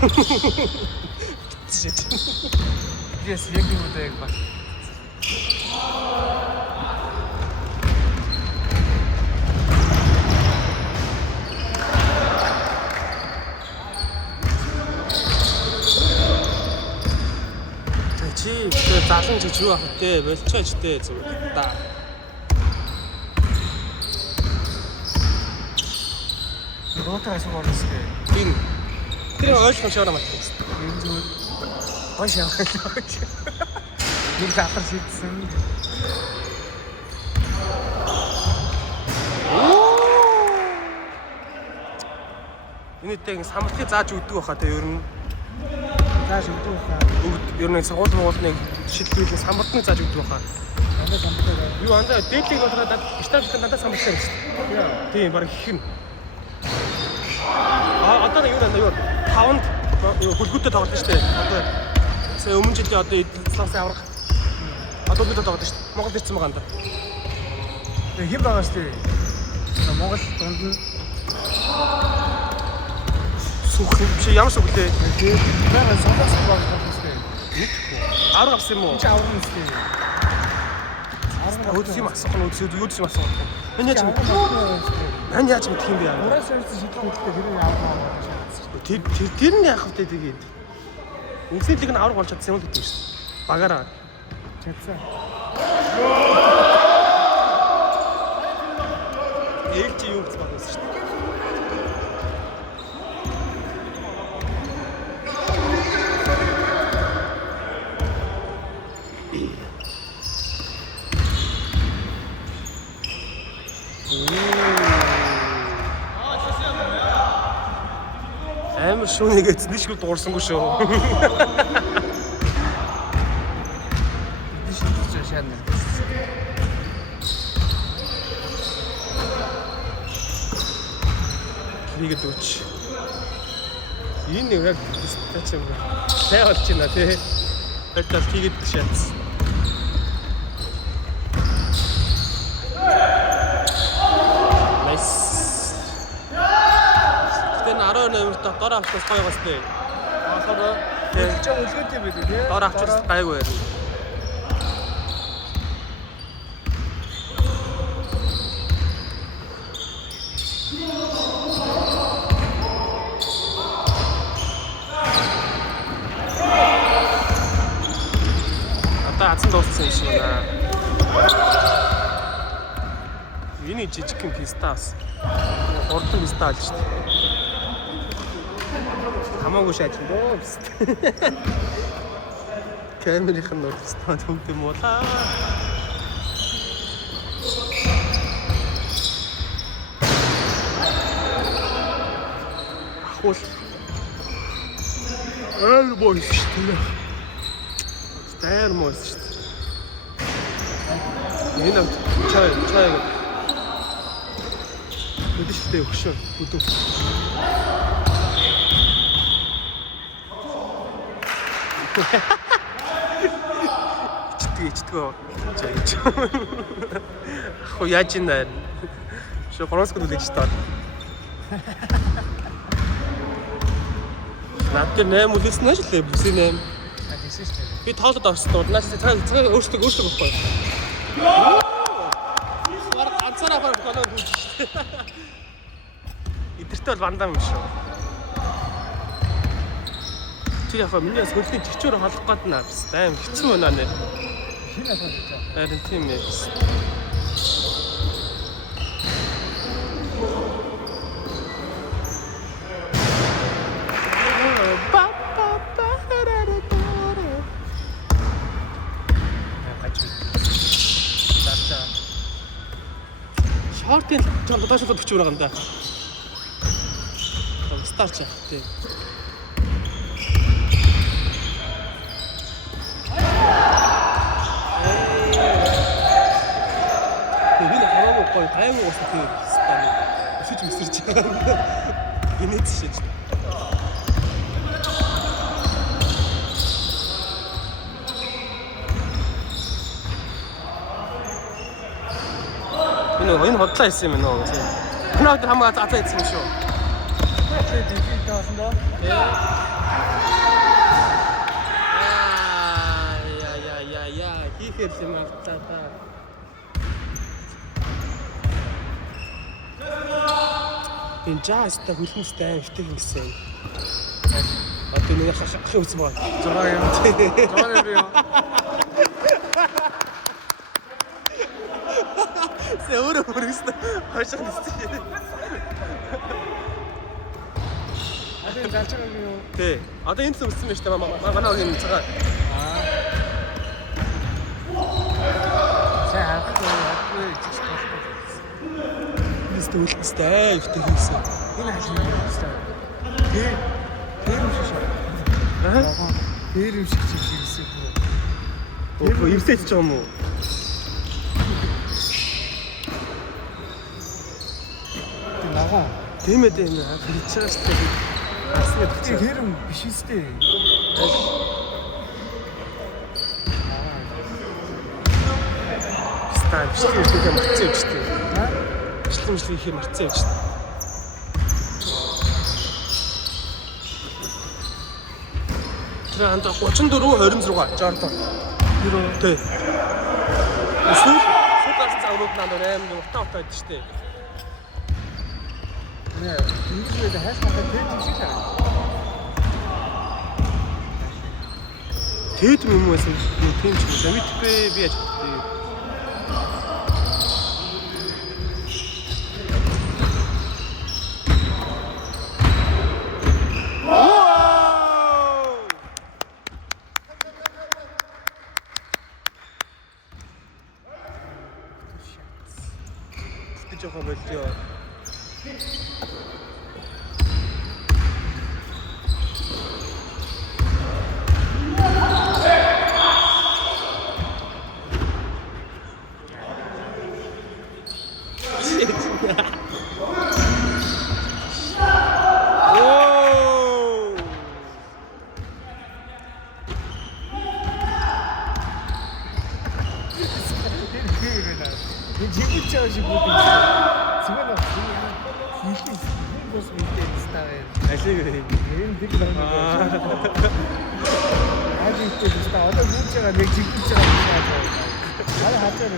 Yes, яг юм уу яг баг. Чи залан чи юу ах вэ? Болцооч дээ зүгээр да. Роотаас уурс гээ. Тийм. Тэр ойлгомжтой юм байна. Энэ зүгээр гош явах гэж. Нэг залар шийдсэн. Энэтэй самбартыг зааж өгдөг байхаа те ер нь. Зааж өгдөг байхаа. Ер нь сургууль шилдүүлээ самбартыг зааж өгдөг байхаа. Андаа самбартаа. Юу андаа дээдлийг болоод стажтай надад самбартаа шүү дээ. Тийм баг их юм. Одоо юу нэ юу 5-нд хөлгүүтээ тоглож шүү дээ. Одоо сая өмнө жилийн одоо эдэлсэн аврах. Одоо бид тоглож шүү дээ. Монгол ирсэн байгаа андаа. Тэг хэм байгаа шүү дээ. Монгол дунд нь сүх чи ямар сүх лээ? тэгээд нэрээ сонирхол байгаа шүү дээ. Авраг авсан юм уу? Чи авраг нь шүү дээ. Өдс юм асах нь өдс юм асах. Энэ яаж юм? Мань яаж мэдэх юм бэ яа? Ураа сэрсэн шийдэх хэрэгтэй хэрэг авраг. Тэр нь яах вэ тэгээд? Үнэслэг нь авраг болж чадсан юм л гэдэг шүү дээ. Багаараа. Чадсан. Ээлж юу гэж байна шүү дээ. Амар шүүнийгээ зэншгүй дуурсангүй шүү. Бид шийдэж шаана. Хийгээд өгч. Энэ яг стач юм байна. Сайн болж байна тий. Тэгтэл хийгээд шац. Nice. Тэн 18-т дор авчихсан гоё бастай. Ахаа хэлж байгаа үлгөөтэй байд тий. Дор авчихсан гайгүй байна. Атсан дууссан юм шиг байна. Эний жижигхэн пистас. Хурдан писта алж шүү дээ. Хамаагүй шаажин дөө писта. Камерын нурцтай төмд юм уу лаа. Ахвал. Альбой шүү дээ. Термос шүү дээ. Энэ чай. Өдөртэй өгшөө бүдүү. Ичтгөө. Чай. Ах яаж ин нэр. Шо гороскод үлээж таа. Надад 8 үлээсэн нь шүү дээ. Бүсээ 8. Тэгсэн шүү дээ. Би тоолоод орсон дурнаас цаа өөртөө байхгүй. Марк ганцаараа баг голоо дүүж шүү дээ. Идэртэй бол бандаа юм шүү. Чи яг миний сүүлдээ чичүүр холох гээд наа биш. Аим хэцүү байна нэ. Хин асууж байгаа. Харин тийм ээ. Шортын тодоошод өгч байгаа юм да. Старч яах тий. Энэ хамаагүй гоё тайван уусах юм стан. Өсөж өсөрч байгаа. Гинэт шиж. Энэ хотлаа хийсэн юм нөө. Энэ өдөр хамаа цацаа хийсэн юм шүү. Тэгээд дижитал таасан доо. хэлэхээр юм аа та. Энэ жааста хөлмөстэй өвтөг гэсэн. Одоо нэг хахах үзсэн байгаа. 6 юм. 6 юм. Өөрөө хөргөстэй хашиг нэстэй. Одоо энэ залж байгаа юм. Тий. Одоо энэ л үссэн байж та манай огийн цагаан. Сайн хавхгүй чиж болохгүй. Нэстэй үлдстэй өвтөг гэсэн. Энэ ажил юм байна. Тэр юм шиг шээ. Тэр юм шиг чижигсэн юм. Оо ивсэж ч юм уу? Тэр нагоо. Тийм ээ тийм ээ. Хэлж байгаа шүү дээ. Асны Тэр тэр юм биш үстэй. Стаа бичлэг хийх марцсан юм шүү дээ. Аа? Бичлэг хийх марцсан юм шүү дээ. Тэр анд 34 26 60 тий. Сүүл загварууд нанд амар утаа байдаг шүү дээ. Нэ, ингэж хайс хатаа тэр юм шиг хараа. Тэд юм уу эсвэл тийм ч юм мэдгүй би яаж бодъё. жоохон болио. Жигүүч шиг бүгд юм. Зүгээр нэг хийх хүмүүс мэдээ стаавэ. Алиг энэ дэг байна. Ажиг тийм стаа одоо бүгд байгаа нэг жигүүч байгаа. Хараа хатаа.